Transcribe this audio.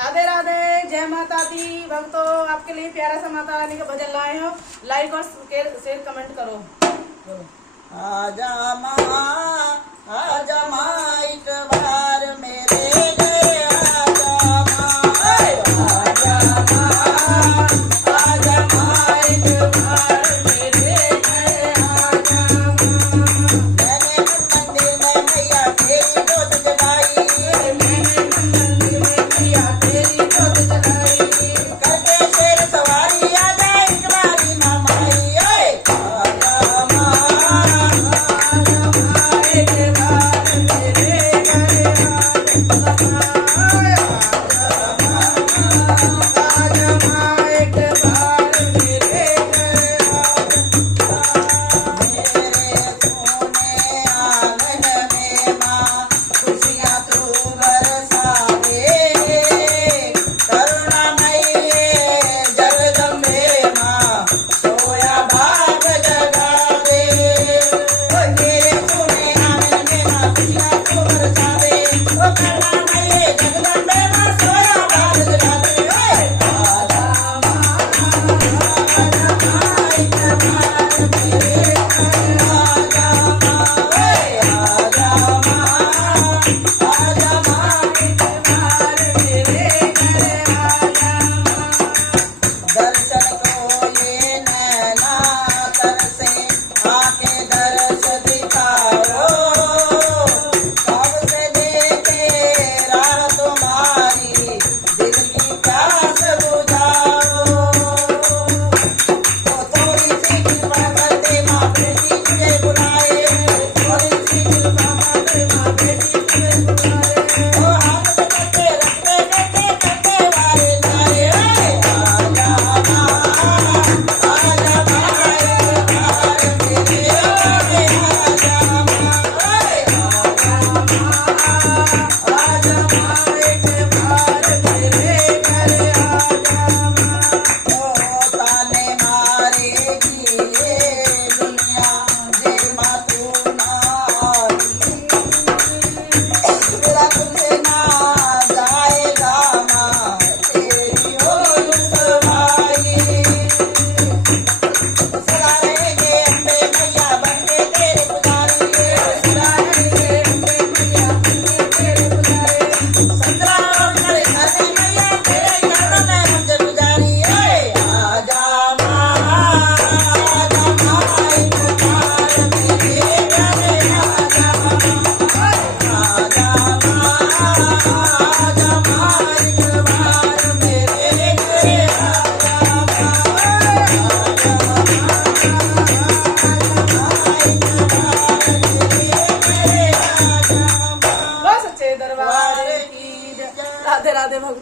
राधे राधे, जय माता दी। भक्तों, आपके लिए प्यारा सा माता रानी का भजन लाए हो। लाइक और शेयर कमेंट करो। आजा माँ एक बार मेरे घर आजा माँ, आजा माँ एक बार मेरे घर आजा माँ। मैंने मंदिर में मैया तेरी जोत जगाई, मैंने मंदिर में मैया तेरी जोत जगाई। करके शेर सवारी आजा एक बारी ना माई, आजा माँ एक बार मेरे घर आजा माँ, आजा माँ एक बार मेरे घर आजा। मेरे सोने आंगन में माँ खुशियाँ तू बरसावे, करुणामयी जगदम्बे माँ सोया भाग जगावे। मेरे सोने आंगन में माँ खुशियाँ तू बरसावे, करुणामयी जगदम्बे माँ सोया भाग जगावे। आजा माँ एक बार मेरे घर आजा माँ, आजा माँ एक बार मेरे घर आजा माँ। दर्शन को ये नैना तरसे आके दर्श दिखाओ, कब से देखे राह तुम्हारी दिल की प्यास बुझाओ। थोड़ी सी कृपा करते माँ बेटी तुझे बुलाए, थोड़ी सी कृपा करते माँ बेटी तुझे बुलाए। ओ हाथ में करते रखते करते वाले जाए। आजा माँ एक बार मेरे आगे आजा माँ, आजा माँ एक बार मेरे घर आजा माँ। ओ ताने मारेगी ये दुनिया जे माँ तू ना आई, तेरा तुझे ना जाएगा माँ तेरी हो रुसवाई। सदा रहेंगे अम्बे मैया बनके तेरे पुजारी, सदा रहेंगे अम्बे मैया बनके तेरे पुजारी। 17 और करे घर में मैया तेरे चरणों में मुझे गुजारी। आजा माँ एक बार मेरे घर आजा माँ, आजा माँ एक बार मेरे घर आजा माँ, बस अच्छे दरबार की जय। राधे राधे भक्त।